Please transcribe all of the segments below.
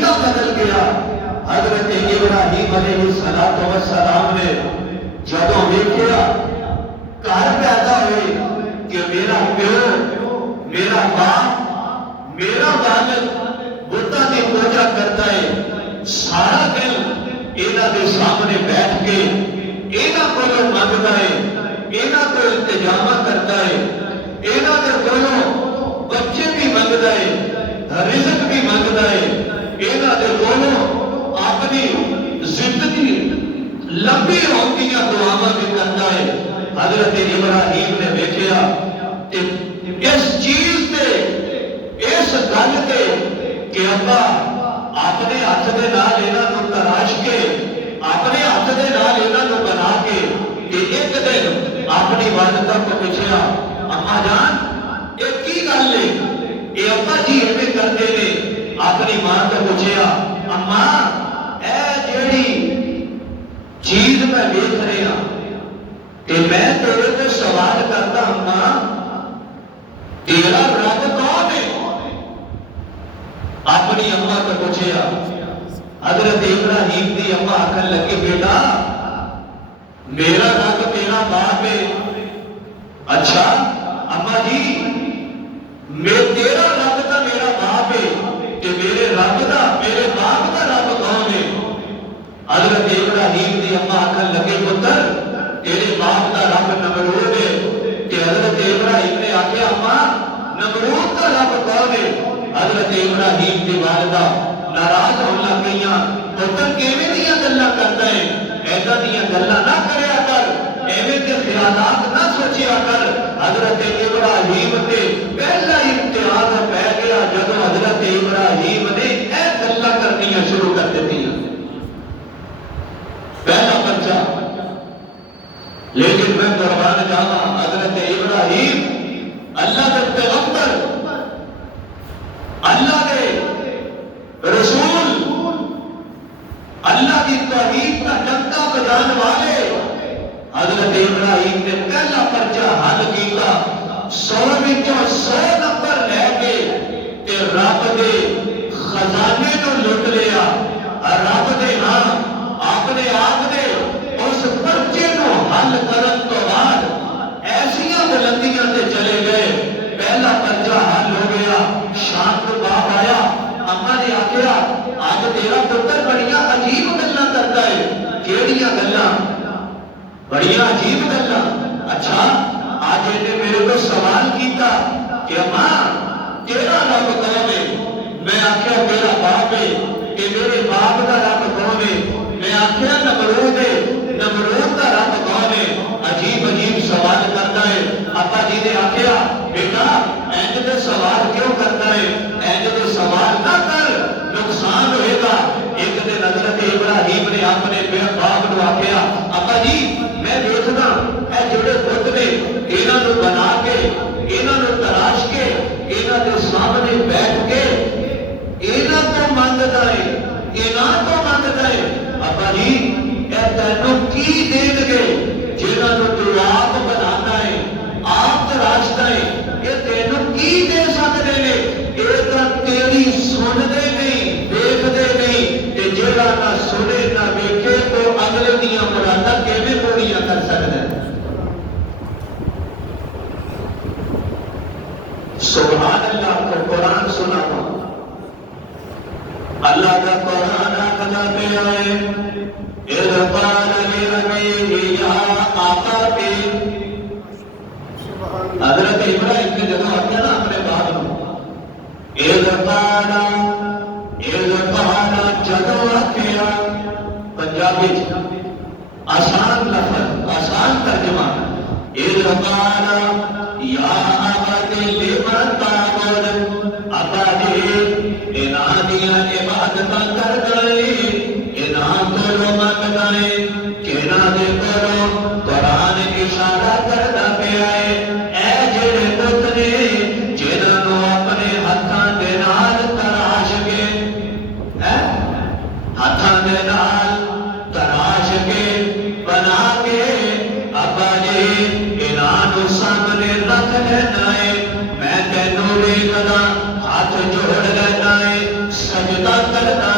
عقیدہ بدل گیا. حضرت ابراہیم علیہ السلام نے جدوں ویکھیا گھر پیدا ہوئے کہ میرا پیو میرا باپ میرا والد بتاں دی پوجا کرتا ہے، سارا دن انہاں دے سامنے بیٹھ کے انہاں کولوں منگدا ہے، انہاں کو التجا کرتا ہے، انہاں دے کولوں بچے بھی منگدا ہے، رزق بھی منگدا ہے، انہاں دے کولوں اپنی زندگی لمبی ہوندیاں دعاواں بھی کرتا ہے. حضرت ابراہیم نے دیکھیا اس چیز تے اس گل تے کہ ابا اپنے ہاتھ دے نال انہاں نوں تراش کے اپنے ہاتھ دے نال انہاں نوں بنا کے ایک دن اپنی والدہ کو پوچھیا اما جان یہ کی گل ہے یہ ابا جی ایویں کرتے نے. اپنی ماں کو پوچھیا اما اے جیڑی چیز میں دیکھ رہا کہ میں تیرے کو سوال کرتا اما تیرا رب کون ہے؟ اپنی اما کو پوچھیا. حضرت ابراہیم دی اما آکھن لگی بیٹا میرا رب تیرا باپ ہے. اچھا اما جی تیرا رب کا میرا باپ ہے کہ میرے رب دا میرے باپ کا رب کون ہے؟ حضرت ابراہیم دی اما آکھن لگے پتر تیرے باپ کا رب نمرود ہے. کہ حضرت ابراہیم نے آکھیا اما نمرود کا رب کون ہے؟ حضرت ابراہیم دی والدہ ناراض ہونے لگ گئیاں پتر کیویں دیاں گلاں کردا ہے ایسا دیاں گلاں نہ کریا کر ایویں دے خیالات نہ سوچیا کر. حضرت ابراہیم تے پہلا امتحان پہ گیا جدوں حضرت ابراہیم نے اے گلاں کرنیاں شروع کر دتیاں. پہلا بچہ لیکن میں قربان جاواں حضرت ابراہیم اللہ کے پیغمبر اللہ کے رسول اللہ کی توحید کا ڈنکا بجانے والے حضرت ابراہیم نے پہلا پرچہ حل کیتا 100 وچوں 100 نمبر لے کے تے رب دے خزانے نوں لٹ لیا. رب دے ہاں اپنے آپ دے اس پرچے نو حل کرن تو بعد ایسیاں بلندیاں تے چلے گئے. پہلا پرچہ حل ہو گیا. شام کو باپ آیا اما نے آکھیا آج تیرا پتر بڑیاں عجیب گلاں کرتا ہے. کیڑیاں گلاں؟ بڑیاں عجیب گلاں. اچھا آج نے میرے کو سوال کیتا کہ ماں تیرا رب کون ہے؟ میں آکھیا تیرا باپ ہے. کہ میرے باپ کا رب کون ہے؟ میں آکھیا نمرود ہے. نمرود کا رب کون ہے؟ عجیب عجیب سوال کرتا ہے. ابا جی نے آکھیا بیٹا اینج دے سوال کیوں کرتا ہے؟ اینج دے سوال نہ کر نقصان ہوئے گا. ایک دن حضرت ابراہیم نے اپنے باپ کو آکھیا ابا جی میں دیکھنا اے جڑے بت نے انہاں نوں بنا کے انہاں نوں تراش کے انہاں دے سامنے بیٹھ کے انہاں تو منگدا ہے انہاں تو منگدا ہے. ابا جی اے تینوں کی دین گے جنہاں نوں تو آپ بنانا ہے آپ تراشتا ہے یہ تینوں کی دے سکتے نے؟ یہ تو تیری سنتے نہیں دیکھتے نہیں کہ جڑا نہ سنے نہ ویکھے تو اگلے دیاں مراداں کیویں پوریاں کر سکدا ہے؟ سبحان اللہ. کو قرآن سناوا اللہ کا قرآن آقا پہ آئے اذ قال لأبيه یا آقا پہ. حضرت ابراہیم کے جگہ آتے ہیں نا اپنے باپ کو اذ قال جدو آکھیا. پنجابی آسان لفظ آسان ترجمہ اذ قال یا ابت لم تعبد. ابا جی انہاں دیاں عبادتاں کر گئے انہاں کولوں منگ گئے کہنا دے کولوں قرآن اشارہ کردا پیا ہے اے جڑے بت نے جنہاں نوں اپنے ہتھاں دے نال تراش کے ہتھاں دے نال تراش کے بنا کے ابا جی انہاں نوں سامنے رکھ لینا ہے. میں تینوں ویکھدا ہاتھ جوڑ لینا ہے سجدہ کرنا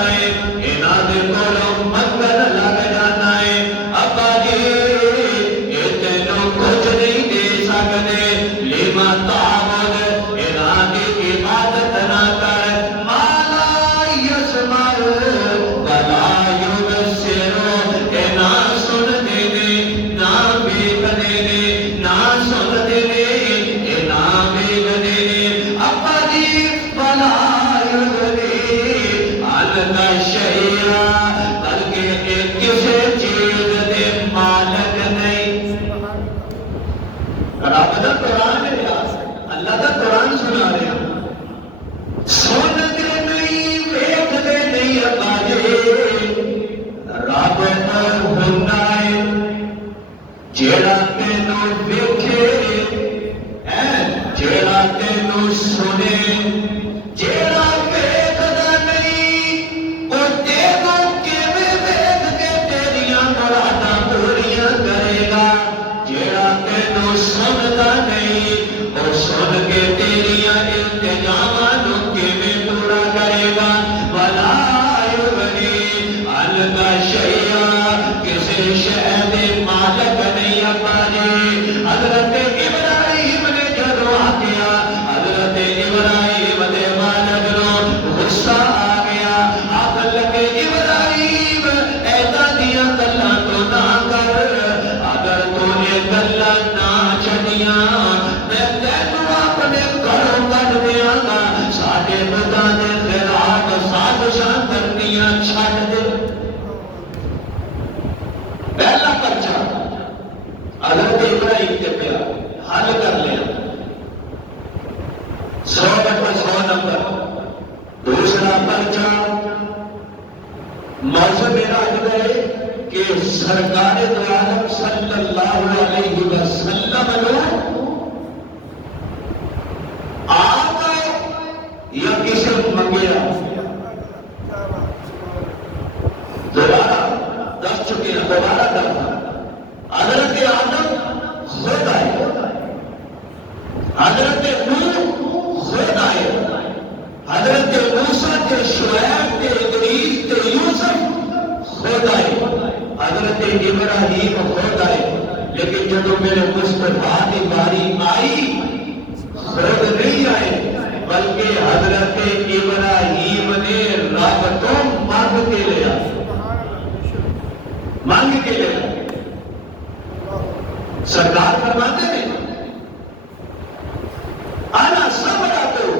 کا شیا بلکہ ایک کسی چیز دے مالک نہیں. رب دا قرآن ہے یار، اللہ دا قرآن سنا رہے ہیں. سنتے نہیں ویکھدے نہیں اپاجے رب ہونا ہے جیڑا تینوں ویکھے جیڑا تینوں سنے جیڑا ویکھدا نہیں او تینوں کیویں ویکھ کے تیریاں مراداں پوریاں کرے گا. جیڑا تینوں سندا نہیں او سن کے تیریاں التجاواں نوں کیویں پورا کرے گا. ولا یغنی عنک شیئا کسی شے دے مالک نہیں اپاجے. حضرت ابراہیم نے جدو آگیا حضرت ابراہیم دے مالک نو غصہ آ گیا. آپ لگے ابراہیم ایدہ دیا گلاں تو نہ کر، اگر تو یہ گلاں نہ چھڑیاں میں تینوں اپنے گھروں کڈ دیاں گا. ساڈے خدا دے خلاف سازشاں کرنیاں چھڈ دے. پہلا پرچہ حضرت ابراہیم کے پیا حل کر لیا 100/100 نمبر. دوسرا پرچہ موضوع میرا آج ہے کہ سرکار دو عالم صلی اللہ علیہ وسلم آقا یا کسی منگیا. دوبارہ دس چکے ہیں، دوبارہ کرنا. حضرت آدم خود آئے، حضرت نوح خود آئے، حضرت موسیٰ کے شعیب کے ادریس کے یوسف خود آئے، حضرت ابراہیم خود آئے. لیکن جب میرے مصطفیٰ کی باری آئی خود نہیں آئے بلکہ حضرت ابراہیم نے رب کو مانگ کے لیا، مانگ کے لیا. سرکار فرماتے ہیں انا صبرتو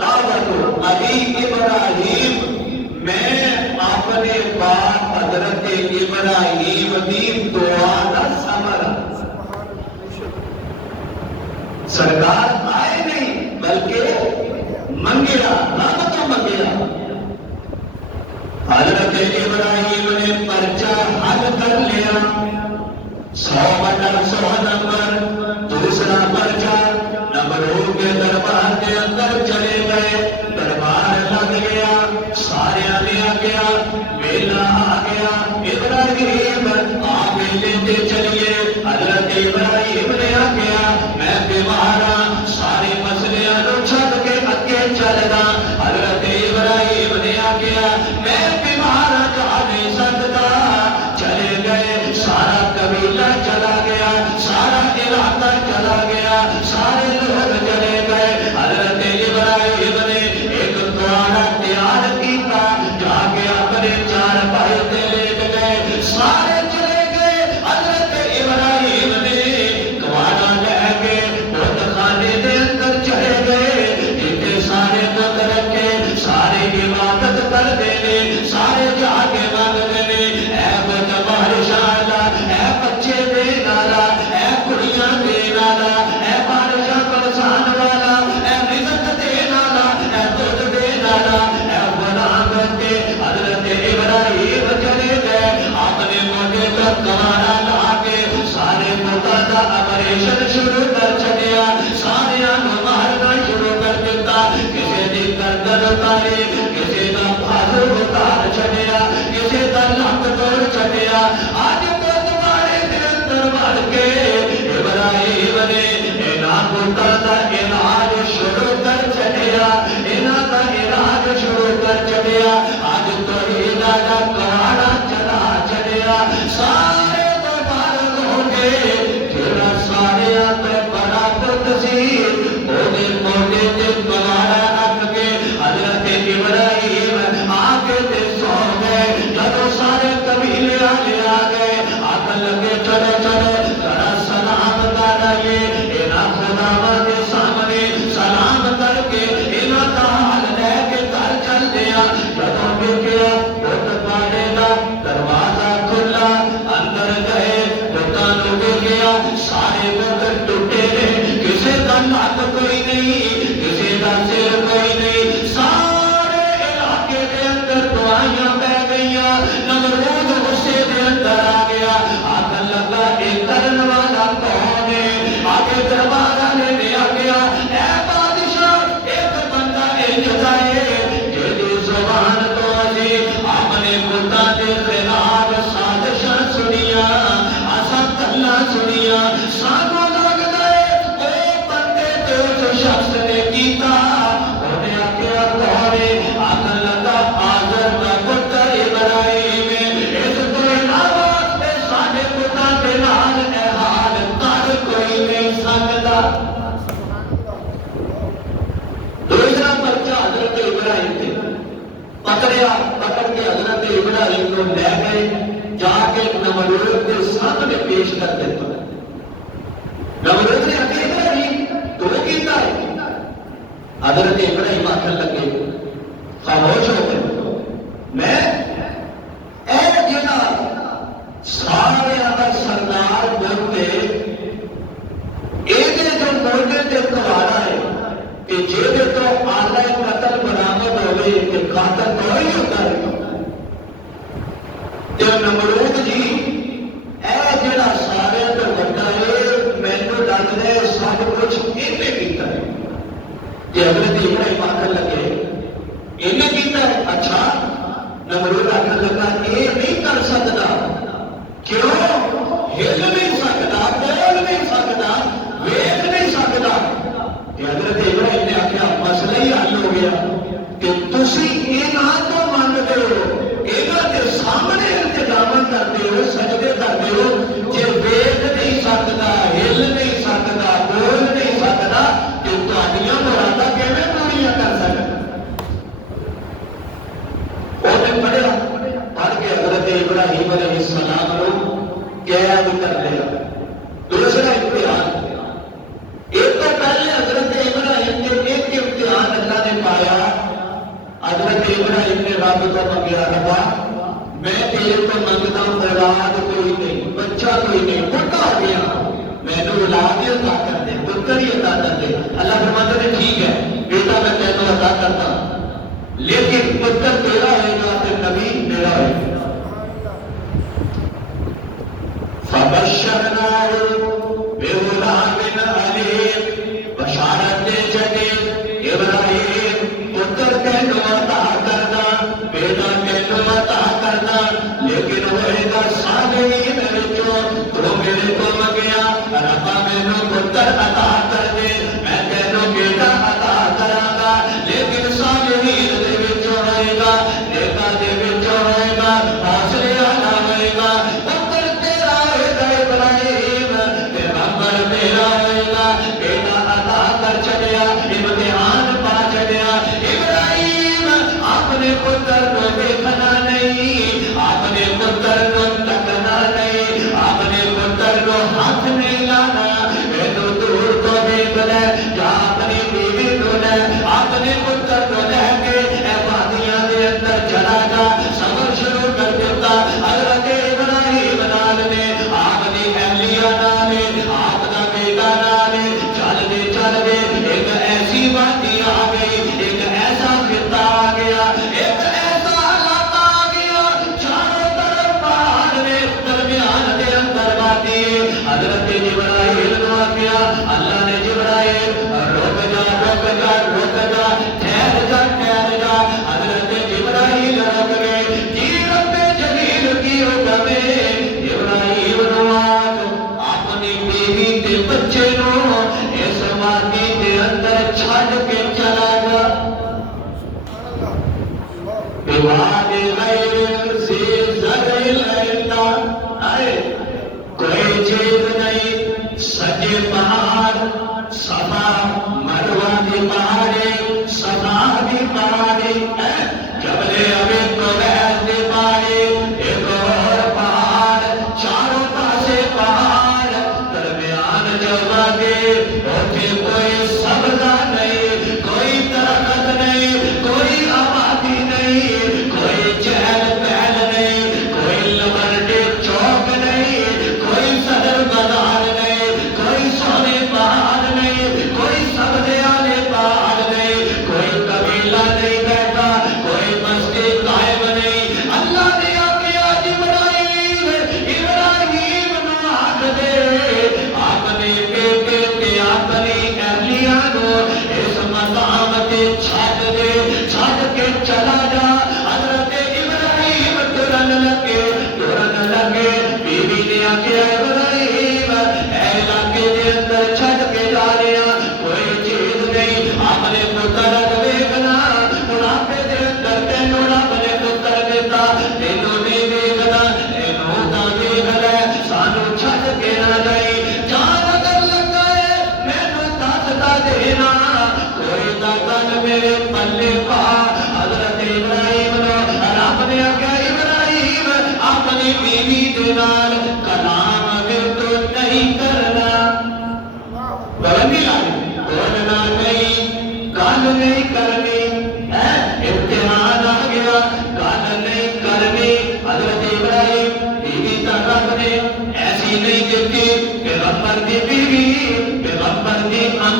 دعوتو ابی ابراہیم، میں اپنے باپ حضرت ابراہیم دی دعا دا صبر. سرکار آئے نہیں بلکہ منگیا، رب تو منگیا. حضرت ابراہیم نے پرچہ حل کر لیا 100/100 نمبر. دوسرا پرچہ نمرود کے دربار کے اندر چلے گئے. دربار لگ گیا، سارے نے آ گیا، میلہ آ گیا. ابراہیم آگے لیتے چلیے. حضرت ابراہیم نے آ گیا میں بیمار ہاں، سارے مسئلے چھڈ کے اگے چلنا. حضرت ابراہیم نے آ گیا میں بیمار جا نہیں سکتا. چلے گئے، سارا قبیلہ چلا گیا، سارا علاقہ چلا گیا، سارے لوگ چلے گئے. حضرت ابراہیم نے ایک کوڑا تیار کیتا، جا کے اپنے 4 بھائی تے لے گئے. سارے چلے گئے. حضرت ابراہیم نے کوڑا لے کے بت خانے دے اندر چلے گئے. جتنے سارے بت رکھے سارے عبادت کر دینے، سارے جا کے مانگ دینے. اے بت بادشاہ، اے بچے دے نالا، اے کڑیاں دے نالا، اے بادشاہ پرسان والا، اے رزق دے نالا، اے دودھ دے نالا، اے غلام بندے. حضرت ابراہیم چلے گئے، اپنے موٹے کو کمانا لا کے سارے بتاں دا آپریشن شروع کر چھڈیا. سارے مارنا شروع کر دیتا. کسی دی گردن اتاری، کسی دا بازو اتار چھڈیا، کسی دا لک توڑ چھڈیا. آج کو تمہارے دل اندر بڑھ کے ابراہیم نے انہاں بتاں دا علاج شروع کر چھڈیا، انہاں دا علاج شروع کر چھڈیا. آج توحید دا کواڑا چلا چھڈیا. سارے تو مارن ہو گئے. جڑا سارے تے بڑا بت سی اونے موٹے تے کواڑا رکھ کے حضرت ابراہیم سارے بدن ٹوٹے نے، کسی کا نک کوئی نہیں، کسی کا سر کوئی نہیں، سارے علاقے دے اندر دعائیاں پہ گئیاں، نمرود غصے دے اندر آ گیا، آکن لگا ایک کرن والا کون ہے، آگے دربار والے نے آگیا اے بادشاہ ایک بندہ اجدا ہے جیدی زبان تو اجی اپنے بتا دے خلاف سازشاں سنیا اساں گلاں سنیا سانو لگدا ہے او بندے تے اس شخص نے کیتا اونے آگیا کون ہے آکن لگا آزر دا پتر ابراہیم اس تو علاوہ اے ساڈے بتا دے نال اے حال کر کوئی نہیں سکدا۔ دوسرا پرچہ حضرت ابراہیم تھے، پکڑ کے حضرت ابراہیم کو لے گئے، جا کے نمرود کے سامنے پیش کر دیتا۔ نمرود نے آگے ابراہیم تو کیتا ہے، حضرت ابراہیم آخر لگے خاموش ہو گئے، میں اے جنا سارے آدھا سردار بولتے ایک جو موجے تے کوارا ہے کہ جیدے تو آلہ قتل برآمد ہوئے کہ قاتل تو ہی ہوتا ہے کہ نمرود جی اے جڑا سارے تو بڑا ہے میں نے لگ رہے سب کچھ انہیں کیتا ہے کہ حضرت ابراہیم آخر لگے انہیں کیتا ہے اچھا نمرود آخر لگا یہ نہیں کر سکتا کیوں ہل نہیں سکتا بول نہیں سکتا ویکھ نہیں سکتا کہ حضرت ابراہیم نے آخیا مسئلہ ہی حل ہو گیا کہ تسی انہاں تو منگتے ہو انہاں کے سامنے التجام کرتے ہو سجدے کرتے ہو جے ویکھ نہیں سکتا ہل نہیں سکتا بول نہیں سکتا کہ تہاڈیاں مراداں کیویں پوریاں کر سکدا انہیں پڑھ کے حضرت ابراہیم علیہ السلام کو قید کر لیا۔ دوسرا امتحان ایک تو پہلے حضرت ابراہیم کے ایک امتحان اللہ نے پایا، حضرت ابراہیم نے رب کو منگیا ربا میں تیرے کو منگتا ہوں اولاد کوئی نہیں بچہ کوئی نہیں بڑھا ہو گیا میں نے اولاد ہی عطا کر دے پتر ہی عطا کر دے۔ اللہ فرماتا ہے ٹھیک ہے بیٹا میں تینوں عطا کرتا ہوں لیکن پتر تیرا ہوئے گا تو نبی میرا ہوئے گا۔ فبشرناہ بغلام علیم بشارت دے چکے ابراہیم پتر کہنو عطا کرنا بیٹا کہنو عطا کرنا لیکن ہوئے گا صالحین وچوں تو میرے کو منگیا ربا مینوں پتر عطا کر دے میں کہنو بیٹا عطا کراں گا لیکن صالحین دے وچوں ہوئے گا نیکاں دے وچوں ہوئے گا حاصل والا ہوئے گا پتر تیرا ہوئے گا ابراہیم پیغمبر تیرا ہوئے گا بیٹا عطا کر چلیا امتحان پا چلیا ابراہیم اپنے پتر کو دیکھنا نہیں اپنے پتر کو تکنا نہیں اپنے پتر کو ہاتھ نہیں لانا تو دور کو دیکھ لے یا اپنی بیوی کو لے اپنے پتر کو لے کے اے وادیاں دے اندر چلا جا سفر شروع کر دیتا حضرت ابراہیم نال نے آپ دی اہلیہ نال آپ دا بیٹا نال چل دے ایک ایسی وادی آ گئی ایک ایسا خطہ آ گیا ایک ایسا علاقہ آ گیا چاروں طرف پہاڑ نے درمیان دے اندر وادی حضرت جبرائیل کو آ گیا اللہ نے جبرائیل رک جا ٹھہر جا حضرت جبرائیل رک گئے جی رب جلیل کی حکم ہے ابراہیم نو اپنی بیوی تے بچے نو اس وادی دے اندر چھڈ کے چلا گیا بواد غیر ذی زرع آئے کوئی چیز نہیں سجے پہاڑ صفا مروہ دی پہاڑی صفا دی پہاڑی جبل ابی قبیس دی پہاڑی ایک اور پہاڑ چاروں پاسے پہاڑ درمیان جگہ دے اوتھے کوئی سبزہ نہیں کوئی درخت نہیں کوئی آبادی نہیں کوئی چہل پہل نہیں کوئی لبرٹی چوک نہیں کوئی صدر بازار نہیں کوئی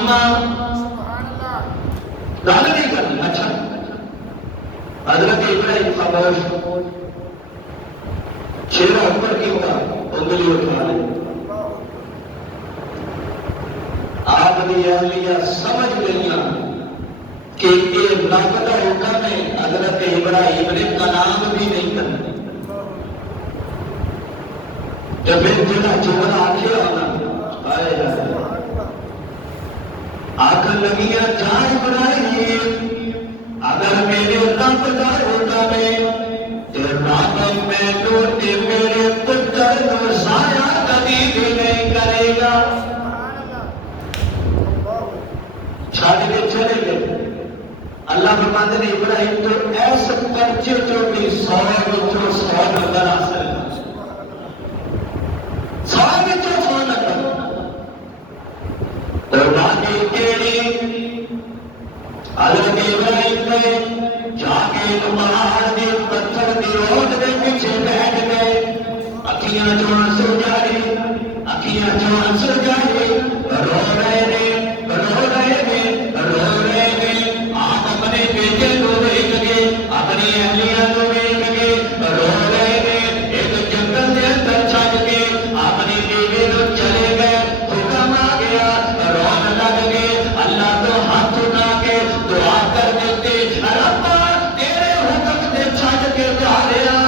اما گل نہیں کرنی. اچھا حضرت ابراہیم خاموش چہرہ اوپر کیتا انگلی اٹھا لے. آپ کی اہلیہ سمجھ گئیاں کہ یہ ناقدہ حکم ہے حضرت ابراہیم نے کلام بھی نہیں کرنا. تو پھر جڑا جملہ آخیا آخر لگیاں جا ابراہیم اگر میرے رب کا حکم ہے تو رب مینوں تے میرے پتر نوں ضائع کبھی بھی نہیں کرے گا. چھاڑ کے چلے گئے. اللہ فرماتے ہیں ابراہیم تو ایسے پرچے جو بھی 100 وچوں 100 نمبر حاصل کر 100 وچوں 100 نمبر. اور باقی کیڑی حضرت ابراہیم نے جا کے پہاڑ کے پتھر کی روڈ کے پیچھے بیٹھ گئے. اکھیاں چوں آنسو جاری اکھیاں چوں آنسو جاری رو رہے نے رو رہے نے رو رہے نے. آپ اپنے بیٹے کو دیکھ کے اپنی اہلیہ کو دیکھ کے رو رہے نے. ایک جنگل کے اندر چھڈ کے اپنی بیوی کو چلے گئے. حکم آ گیا رون لگ گئے. اللہ تو ہاتھ اٹھا کے دعا کر دیتے ربا تیرے حکم سے چھڈ کے جا رہا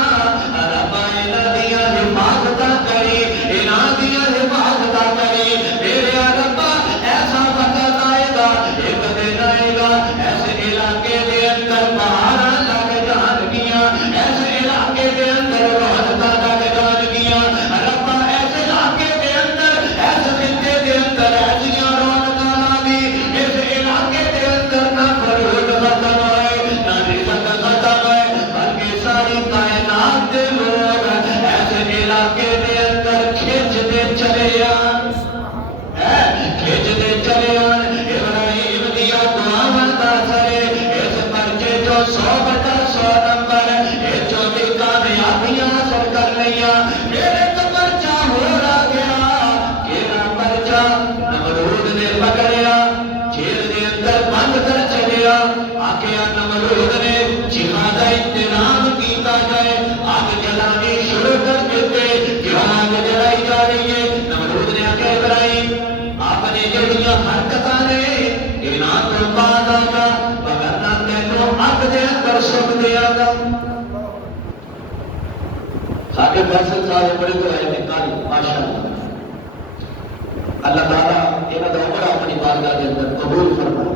ربا انہاں دیاں حفاظتاں کری انہاں دیاں حفاظتاں کری. میرے ربا ایسا وقت آئے گا ایک دن آئے گا ایسے علاقے دے اندر پہاڑاں لگ جان گیاں ایسے علاقے دے اندر رونقاں لگ جان گیاں. ربا ایسے علاقے دے اندر ایسے خطے دے اندر ایسیاں رونقاں لاوی اس علاقے دے اندر نہ فروغ ختم ہوئے نہ رزق ختم ہوئے بلکہ ساری کائنات دے لوگ ایسے علاقے دے اندر کھچتے چلے آن کھچتے چلے آن. ابراہیم دیا دعاواں دا اثر اس پرچے جو 100/100 نمبر یہ جو بھی کامیابیاں حاصل کر لیا. میرے تو پرچہ ہو رہا گیا کیڑا پرچہ نمرود نے پکڑیا جیل دے اندر بند کر چلیا. آکیا نمرود نے جہاد انتظام کیتا جائے آگ جلانی شروع کر دیتے. کیوں آگ جلائی جا رہی ہے؟ نمرود نے آکیا ابراہیم آپ نے جڑیاں حرکتاں نے انہاں تو بعد آگا وگرنہ تینوں اگ دے اندر سٹ دیا گا. ساڈے فیصل صاحب بڑے دعائیں نکالی ماشاءاللہ. اللہ تعالیٰ انہاں دا عمر اپنی بارگاہ دے اندر قبول فرمائے.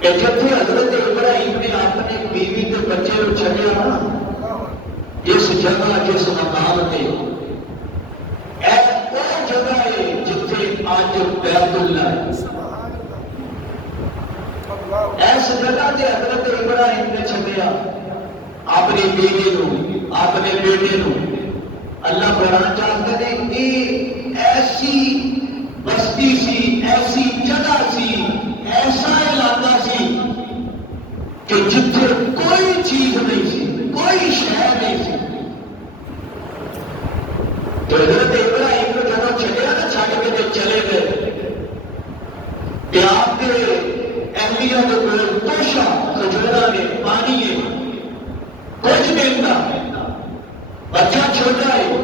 کہ جب حضرت ابراہیم نے اپنے بیوی کے بچے کو چھڈیا نا جس جگہ جس مقام تے وہ جگہ ہے جتھے اج بیت اللہ ہے. اس جگہ تے حضرت ابراہیم نے چھڈیا اپنی بیوی کو اپنے بیٹے کو. اللہ قرآن چاہتے ہیں یہ ایسی بستی سی ایسی جگہ سی ایسا علاقہ سی کہ جتھے کوئی چیز نہیں سی کوئی شہر نہیں سی. تو حضرت ابراہیم کو جب چھڈیا نا چھڈ کے چلے گئے کہ آپ کے اہلیہ کے کول توشا کھجورا نے پانی ہے کچھ نہیں تھا. بچہ چھوٹا ہے.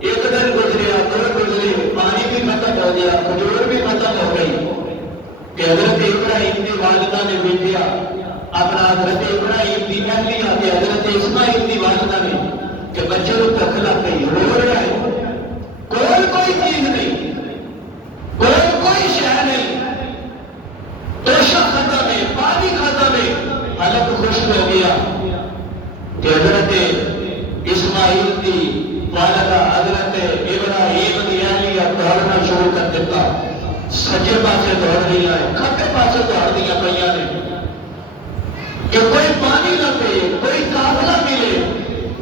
ایک دن گزریا 2 گزرے پانی بھی ختم ہو گیا کھجور بھی ختم ہو گئی کہ حضرت ابراہیم کی والدہ نے بھیجا اپنا حضرت ابراہیم کی اہلیہ کے حضرت اسماعیل کی والدہ نے کہ بچے کو بھوک لگ گئی رو رہا ہے کوئی چیز نہیں کوئی شے نہیں توشا ختم ہے پانی ختم ہے. حلق خشک ہو گیا کہ حضرت اسماعیل کی والدہ حضرت ابراہیم کی اہلیہ دوڑنا شروع کر دیتا. سجے پاسے دوڑ رہی ہے کھبے پاسے دوڑ دیا پہ نے کہ کوئی پانی نہ پے کوئی قافلہ ملے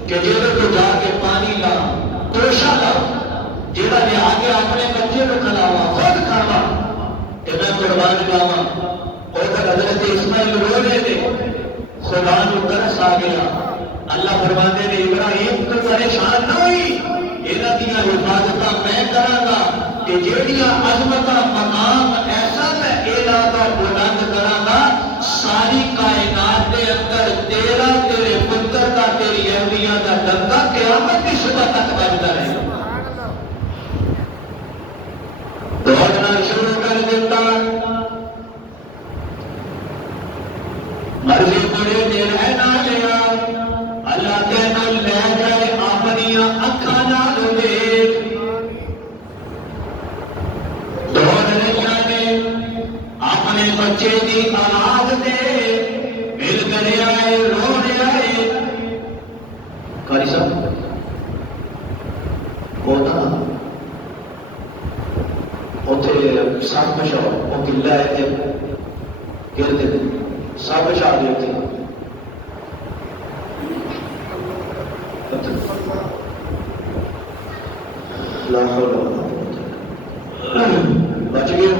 کہ جیڑے کو جا کے پانی لا توشا لا جیڑا نے آگے اپنے بچے کو کھلاوا خود کھاوا کہ میں قربان جاواں. اور حضرت اسماعیل رو رہے تھے خدا کو ترس آ گیا. اللہ فرماتے نے ابراہیم تو پریشان نہ ہوئی انہاں دیاں حفاظتاں میں کراں گا کہ جیڑیاں عظمت مقام ایسا میں ارادہ بلند کراں ساری کائنات کے اندر تیرا تیرے پتر کا تیری اہلیہ کا ڈنگا قیامت کی صبح تک بجتا رہے گا. دوڑنا شروع کر دیتا مرضی بڑے دیر ہے نہ لیا اللہ تینوں لے جائے اپنی اکھاں نال دیکھ. دوڑ رہیاں نے اپنے بچے کی آواز دے مل کر آئے رو آئے. قاری صاحب ہوتا اتنے سب کچھ وہ قلعہ ہے گرد سب کچھ آ گئے تھے بچ گئے.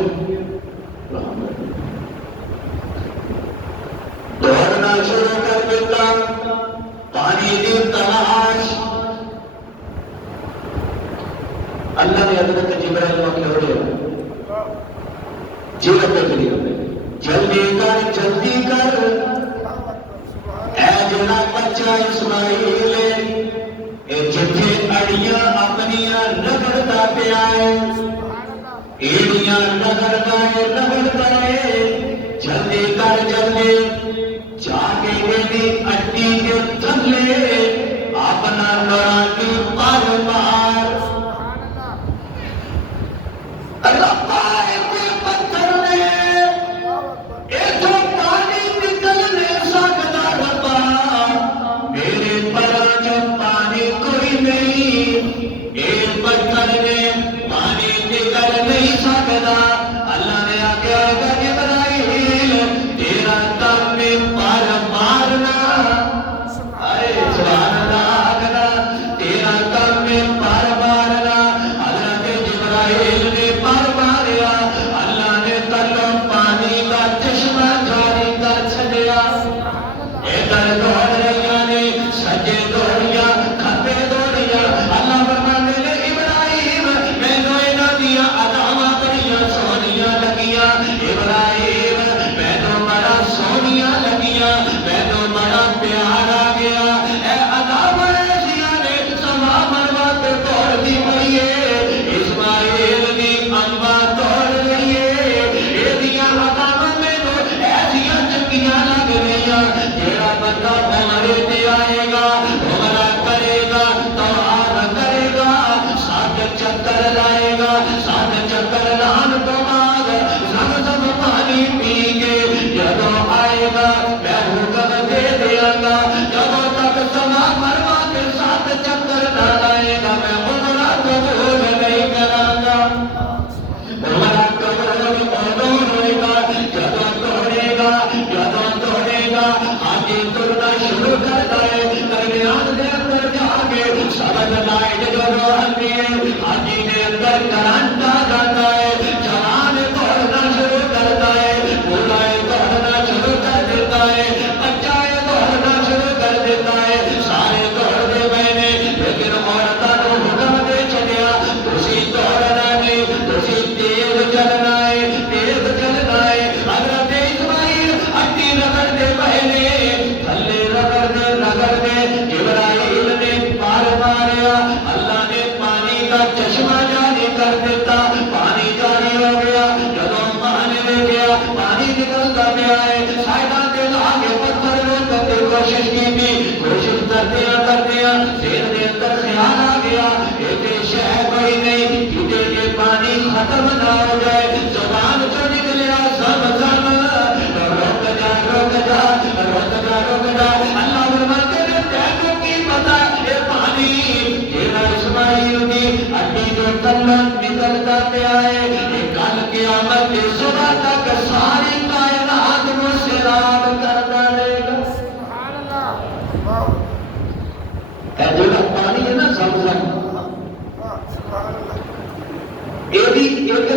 دوڑنا شروع کر دیتا پانی کی تلاش. اللہ نے حضرت جبرائیل کو کیا ہو جی رکھتے کے لیے جلدی کر اے جنا بچہ اسماعیل اے جتھے اڑیاں اپنیاں رگڑتا پیا ہے ایڑیاں رگڑتا ہے جلدی کر جا کے میری اٹی کے تھلے اپنا نورانی پر مار.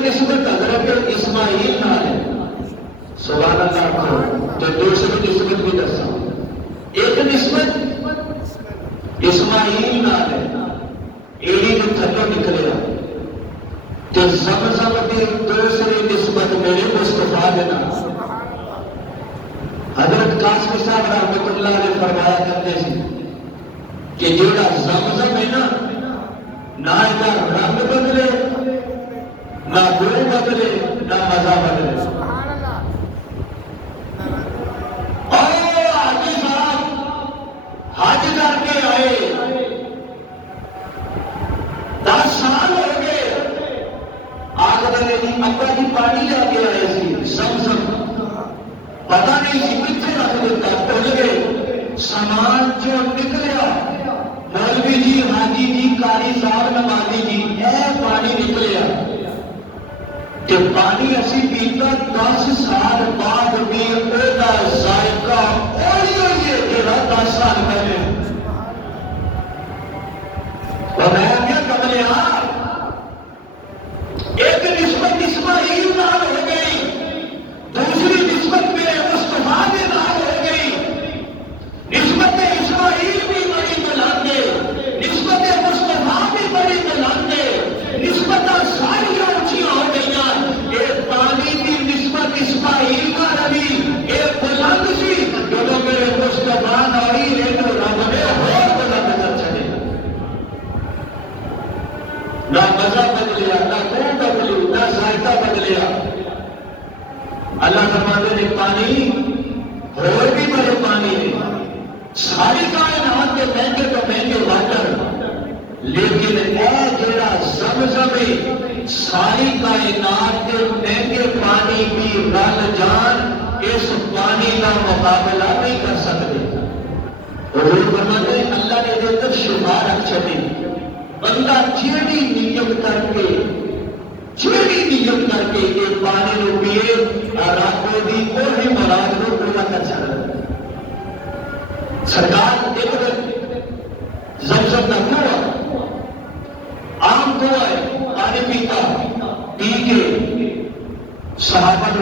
نسبت حضرت اسماعیل نال ہے. سبحان اللہ کو تو دوسری نسبت بھی دسا. ایک نسبت اسماعیل نال ہے ایڑی کے تھلوں نکلیا تے کہ زمزم کی دوسری نسبت میرے مصطفیٰ دینا. حضرت قاسم صاحب رحمۃ اللہ نے فرمایا کرتے تھے کہ جیڑا زمزم ہے نا، نہ رنگ بدلے، نہ بو بدلے، نہ مزہ بدلے. اور حاجی صاحب حج کر کے آئے، 10 سال ہو گئے، آخر نے جی ابا جی پانی لے کے آئے سی زمزم، پتا نہیں سی کتنے رکھ دیتا، بھول گئے. سامان جو نکلیا، مولوی جی، حاجی جی، قاری صاحب، نمازی جی، اے پانی نکلیا کہ پانی اسی پیتا 10 سال بعد بھی اوہدا ذائقہ اوہی ہوئی ہے جیڑا 10 سال پہلے. اور میں کیا کملیا، ایک نسبت اسماعیل نال ہو گئی، دوسری نسبت میرے مصطفیٰ کے نال ہو گئی. نسبت اسماعیل بھی بڑی بلند ہے، نسبت مصطفیٰ بھی بڑی بلند ہے، نسبت ساری اونچیاں ہو گئی. یہ پانی کی نسبت اسماعیل کا نبی یہ بلند سی، جو میرے مصطفیٰ ناری ہے تو رب نے اور بلند کر چلے. نہ مزہ بدلیا، نہ خون بدلی، نہ ذائقہ بدلیا. اللہ فرماتے نے پانی اور بھی بڑے پانی نے، ساری کائنات کے مہنگے تو مہنگے واٹر، لیکن اے جیڑا زمزم ہے، ساری کائنات کے مہنگے پانی کی رل جان اس پانی کا مقابلہ نہیں کر سکتے. حضور فرماتے ہیں اللہ نے دے کر شفا رکھ چلی. بندہ جیڑی نیت کر کے یہ پانی نو پیے، رب دی کوئی مراد نو پورا کر سکتا. سرکار ایک دن زمزم کا کنواں عام کنواں ہے، پانی پیتا، پی کے صحابہ نے